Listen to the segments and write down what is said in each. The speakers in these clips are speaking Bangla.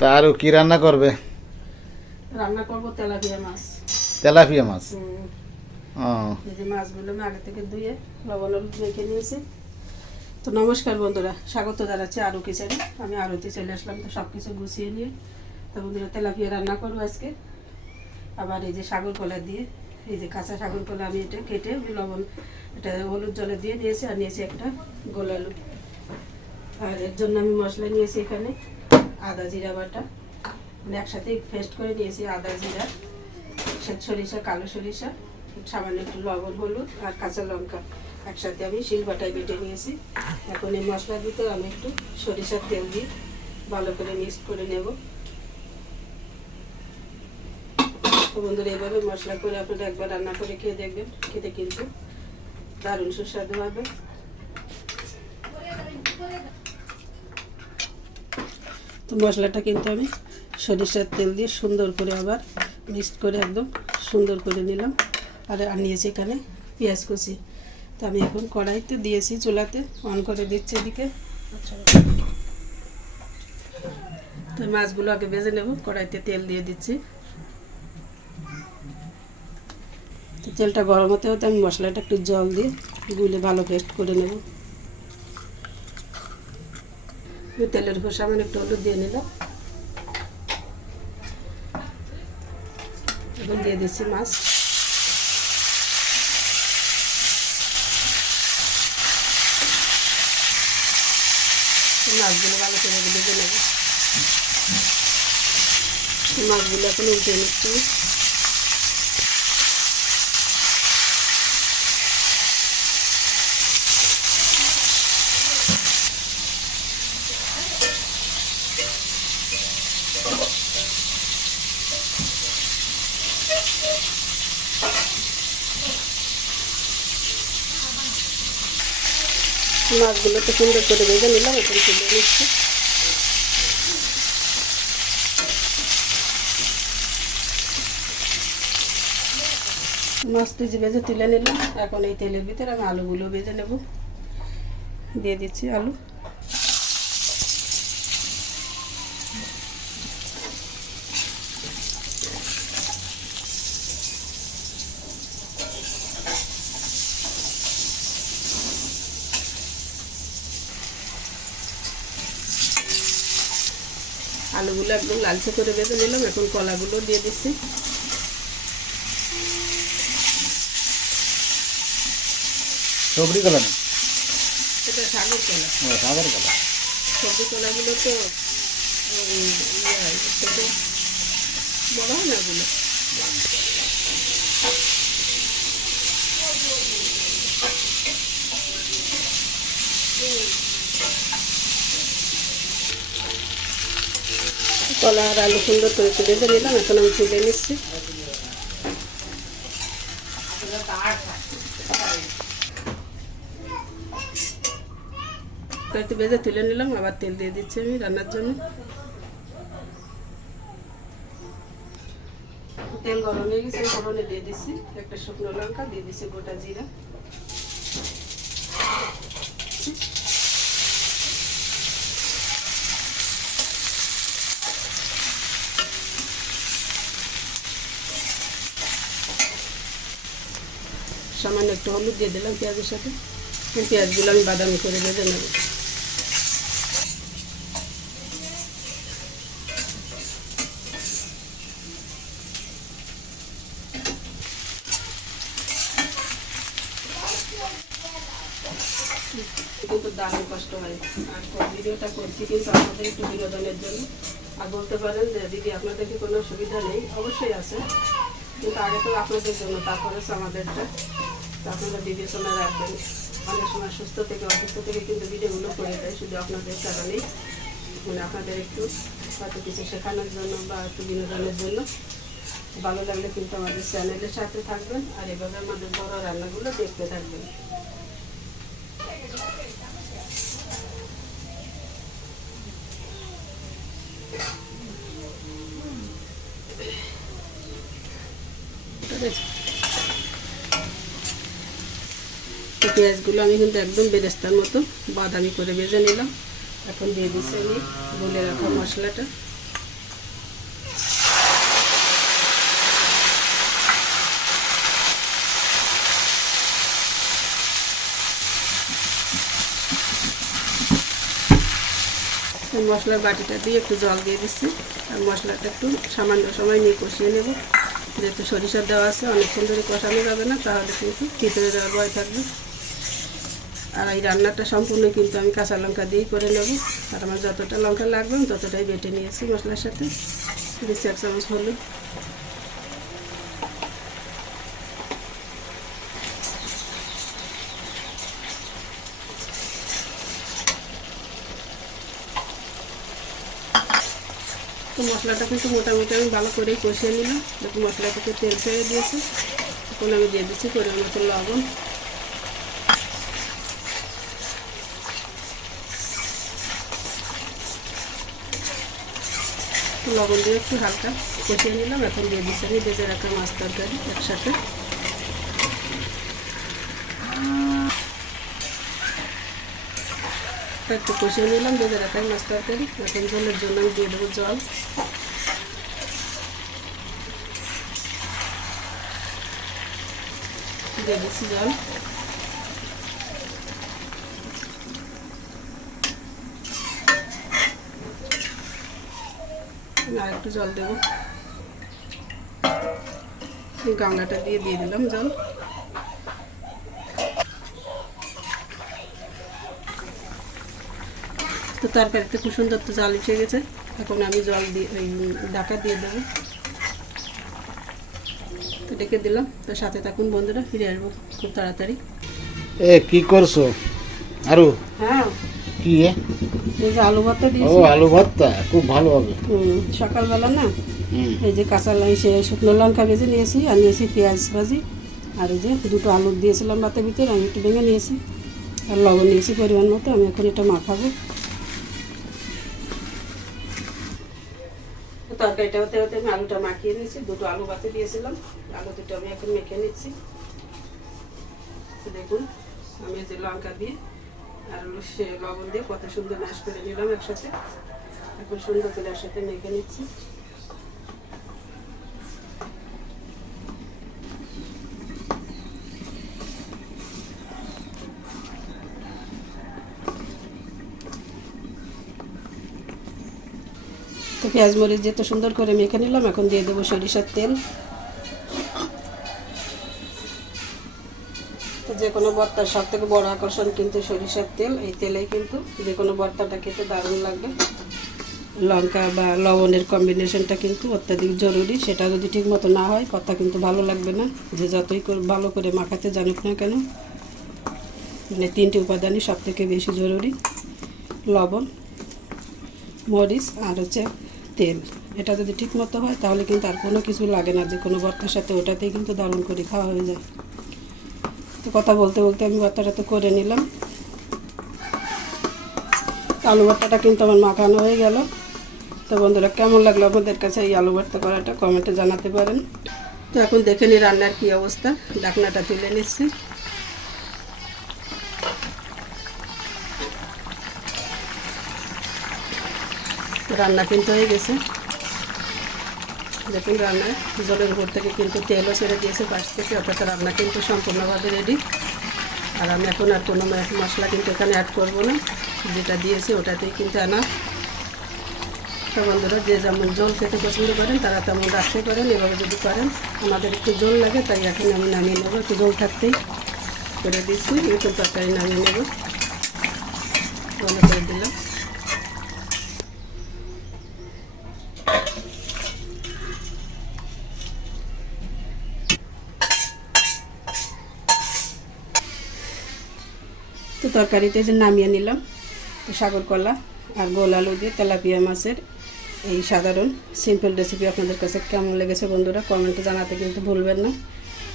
তা আর কি রান্না করবে? রান্না করবো তেলাপিয়া মাছ। তেলাপিয়া মাছ? ও, এই যে মাছগুলো আমি আগে থেকে ধুয়ে লবণ হলুদ মেখে নিয়েছি। তো নমস্কার বন্ধুরা, স্বাগত জানাচ্ছি আরও কিচেনে। আমি আরতি চলে আসলাম, তো সব কিছু গুছিয়ে নিয়ে। তো বন্ধুরা, তেলাপিয়া রান্না করবো আজকে। আবার এই যে সাগর কলা দিয়ে, এই যে কাঁচা সাগর কলা আমি এটা কেটে লবণ এটা হলুদ জলে দিয়ে দিয়েছি। আর নিয়েছি একটা গোল আলু। আর এর জন্য আমি মশলা নিয়েছি এখানে আদা জিরা বাটা, মানে একসাথেই পেস্ট করে নিয়েছি। আদা জিরা, শ্বেত সরিষা, কালো সরিষা, সামান্য একটু লবণ হলুদ আর কাঁচা লঙ্কা একসাথে আমি শিলবাটায় বেটে নিয়েছি। এখন এই মশলা দিতে আমি একটু সরিষার তেল দিয়ে ভালো করে মিক্স করে নেব। তো বন্ধুরা, এইভাবে মশলা করে আপনারা একবার রান্না করে খেয়ে দেখবেন, খেতে কিন্তু দারুণ সুস্বাদু হবে। তো মশলাটা কিন্তু আমি সরিষার তেল দিয়ে সুন্দর করে আবার মিক্স করে একদম সুন্দর করে নিলাম। আর নিয়েছি এখানে পেঁয়াজ কুচি। তো আমি এখন কড়াইতে দিয়েছি, চুলাতে অন করে দিচ্ছি এদিকে। তো মাছগুলো আগে ভেজে নেব। কড়াইতে তেল দিয়ে দিচ্ছি। তো তেলটা গরম হতে হতে আমি মশলাটা একটু জল দিয়ে গুলে ভালো পেস্ট করে নেব। তেলের উপর সামান্য একটু হলুদ দিয়ে নিলাম। এখন দিয়ে দিচ্ছি মাছ। মাছগুলো ভালো করে ভেজে নেব। মাছগুলো এখন উল্টে নিচ্ছি। মাছগুলো তো সুন্দর করে ভেজে নিলাম, এখন তুলে নিচ্ছি। মাছটা যে ভেজে তুলে নিলাম, এখন এই তেলের ভিতরে আমি আলুগুলো ভেজে নেব। দিয়ে দিচ্ছি আলু। আলুগুলো একদম লালচে করে ভেজে নিলাম। এখন কলাগুলো দিয়ে দিচ্ছি। সবরি কলা না, এটা সাগর কলা। সাগর কলা। সবজি কলাগুলো তো ছোটো বড় হয় না, ওগুলো কলা আর আলু সুন্দর করে ভেজে নিলাম। এখন আমি তুলে নিচ্ছি। একটু ভেজে তুলে নিলাম। আবার তেল দিয়ে দিচ্ছি আমি রান্নার জন্য। তেল গরম হয়ে গেছে, ফোড়নে দিয়ে দিচ্ছি একটা শুকনো লঙ্কা, দিয়ে দিচ্ছি গোটা জিরা, সামান্য একটু হলুদ দিয়ে দিলাম পেঁয়াজের সাথে। পেঁয়াজগুলো আমি বাদামি করে ভেজে নেব। কিন্তু দারুণ কষ্ট হয়। আর ভিডিওটা করছি কিন্তু আপনাদের একটু বিনোদনের জন্য। আর বলতে পারেন যে দিদি আপনাদেরকে কোনো সুবিধা নেই, অবশ্যই আছে, কিন্তু আগে তো আপনাদের জন্য, তারপরে হচ্ছে আমাদেরটা। তো আপনারা বিবেচনা রাখবেন। অনেক সময় সুস্থ থেকে অসুস্থ থেকে কিন্তু ভিডিওগুলো করে দেয় শুধু আপনাদের কারণেই, মানে আপনাদের একটু হয়তো কিছু শেখানোর জন্য বা একটু বিনোদনের জন্য। ভালো লাগলে কিন্তু আমাদের চ্যানেলের সাথে থাকবেন আর এভাবে আমাদের বড় রান্নাগুলো দেখতে থাকবেন। পেঁয়াজগুলো আমি কিন্তু একদম বেরেস্তার মতো বাদামি করে ভেজে নিলাম। এখন দিয়ে দিচ্ছি আমি বলে রাখা মশলাটা। এই মশলার বাটিটা দিয়ে একটু জল দিয়ে দিচ্ছি, আর মশলাটা একটু সামান্য সময় নিয়ে কষিয়ে নেব। যেহেতু সরিষা দেওয়া আছে অনেকক্ষণ ধরে কষানো যাবে না, তাহলে কিন্তু ভিতরে দেওয়ার ভয় থাকবে। আর এই রান্নাটা সম্পূর্ণ কিন্তু আমি কাঁচা লঙ্কা দিয়েই করে নেব। আর আমার যতটা লঙ্কা লাগবে আমি ততটাই বেটে নিয়েছি মশলার সাথে। দিচ্ছি 1 চামচ হলুদ, তো মশলাটা কিন্তু মোটামুটি আমি ভালো করেই কষিয়ে নিলাম। দেখুন মশলা থেকে তেল ছেড়ে দিয়েছে। এখন আমি দিয়ে দিচ্ছি পরিমাণ মতো লবণ, লবণ দিয়ে একটু হালকা কষিয়ে নিলাম। এখন দিয়ে দিচ্ছি আমি ভেজে রাখা মাছ তরকারি একসাথে। একটু কষিয়ে নিলাম ভেজে রাখা মাছ তরকারি। এখন ঝোলের জন্য আমি দিয়ে দেবো জল। দিয়ে দিচ্ছি জল, আর একটু জল দেবো। গামলাটা দিয়ে দিলাম জল। তো তরকারিতে খুব সুন্দর তো জাল উঠে গেছে। এখন আমি জল দিয়ে ওই ঢাকা দিয়ে দেবো। তো ডেকে দিলাম। তো সাথে থাকুন বন্ধুরা, ফিরে আসবো খুব তাড়াতাড়ি। কি করছো আরু? হ্যাঁ, কি এই যে আলু ভর্তা ও দিয়েছি। আলু ভর্তা খুব ভালো হবে। সকালবেলা না এই যে কাঁচা শুকনো লঙ্কা ভেজে নিয়েছি, আর নিয়েছি পেঁয়াজ ভাজি, আর এই যে দুটো আলু দিয়েছিলাম ভাতের ভিতরে, আমি একটু ভেঙে নিয়েছি, আর লবণ নিয়েছি পরিমাণ মতো। আমি এখন এটা মাখাবো। তরকারিটা হতে হতে আমি আলুটা মাখিয়ে নিয়েছি। দুটো আলু ভাতে দিয়েছিলাম, আলু দুটো আমি এখন মেখে নিচ্ছি। দেখুন আমি যে লঙ্কা দিয়ে আর লবণ দিয়ে কত সুন্দর ম্যাশ করে নিলাম একসাথে। এখন সুন্দর করে একসাথে মেখে নিচ্ছি। তো পেঁয়াজ মরিচ যেহেতু সুন্দর করে মেখে নিলাম, এখন দিয়ে দেবো সরিষার তেল। তো যে কোনো ভর্তার সব থেকে বড় আকর্ষণ কিন্তু সরিষার তেল। এই তেলেই কিন্তু যে কোনো ভর্তাটা খেতে দারুণ লাগবে। লঙ্কা বা লবণের কম্বিনেশনটা কিন্তু অত্যাধিক জরুরি। সেটা যদি ঠিক মতো না হয় ভর্তা কিন্তু ভালো লাগবে না, যে যতই ভালো করে মাখাতে জানুক না কেন। মানে 3টে উপাদানই সব থেকে বেশি জরুরি: লবণ, মরিচ আর হচ্ছে তেল। এটা যদি ঠিক মতো হয় তাহলে কিন্তু আর কোনো কিছু লাগে না, যে কোনো ভর্তার সাথে ওটাতেই কিন্তু দারুণ করে খাওয়া হয়ে যায়। তো কথা বলতে বলতে আমি ভর্তাটা তো করে নিলাম। আলু ভর্তাটা কিন্তু আমার মাখানো হয়ে গেল। তো বন্ধুরা, কেমন লাগলো আপনাদের কাছে এই আলু ভর্তা করাটা কমেন্টে জানাতে পারেন। তো এখন দেখে নিই রান্নার কী অবস্থা। ঢাকনাটা তুলে নিচ্ছি। রান্না কিন্তু হয়ে গেছে। দেখুন রান্নার জলের উপর থেকে কিন্তু তেলও ছেড়ে দিয়েছে পাশ থেকে, অর্থাৎ রান্না কিন্তু সম্পূর্ণভাবে রেডি। আর আমি এখন আর কোনো মশলা কিন্তু এখানে অ্যাড করবো না, যেটা দিয়েছি ওটাতেই কিন্তু আনা। তো বন্ধুরা, যে যেমন জল খেতে পছন্দ করেন তারা তেমন রাখতে পারেন। এভাবে যদি করেন, আমাদের একটু জল লাগে, তাই এখন আমি নামিয়ে নেবো। একটু জল থাকতেই করে দিচ্ছি। এরকম তরকারি নামিয়ে নেব, ভালো করে দিলাম। তো তরকারিতে যে নামিয়ে নিলাম, তো সাগর কলা আর গোল আলু দিয়ে তেলাপিয়া মাছের এই সাধারণ সিম্পল রেসিপি আপনাদের কাছে কেমন লেগেছে বন্ধুরা, কমেন্টে জানাতে কিন্তু ভুলবেন না।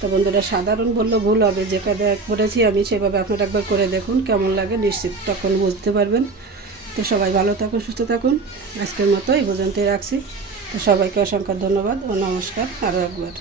তো বন্ধুরা, সাধারণ বললেও ভুল হবে, যে কাজে করেছি আমি সেভাবে আপনারা একবার করে দেখুন, কেমন লাগে নিশ্চিত তখন বুঝতে পারবেন। তো সবাই ভালো থাকুন, সুস্থ থাকুন। আজকের মতো এই পর্যন্তই রাখছি। তো সবাইকে অসংখ্য ধন্যবাদ ও নমস্কার আরও একবার।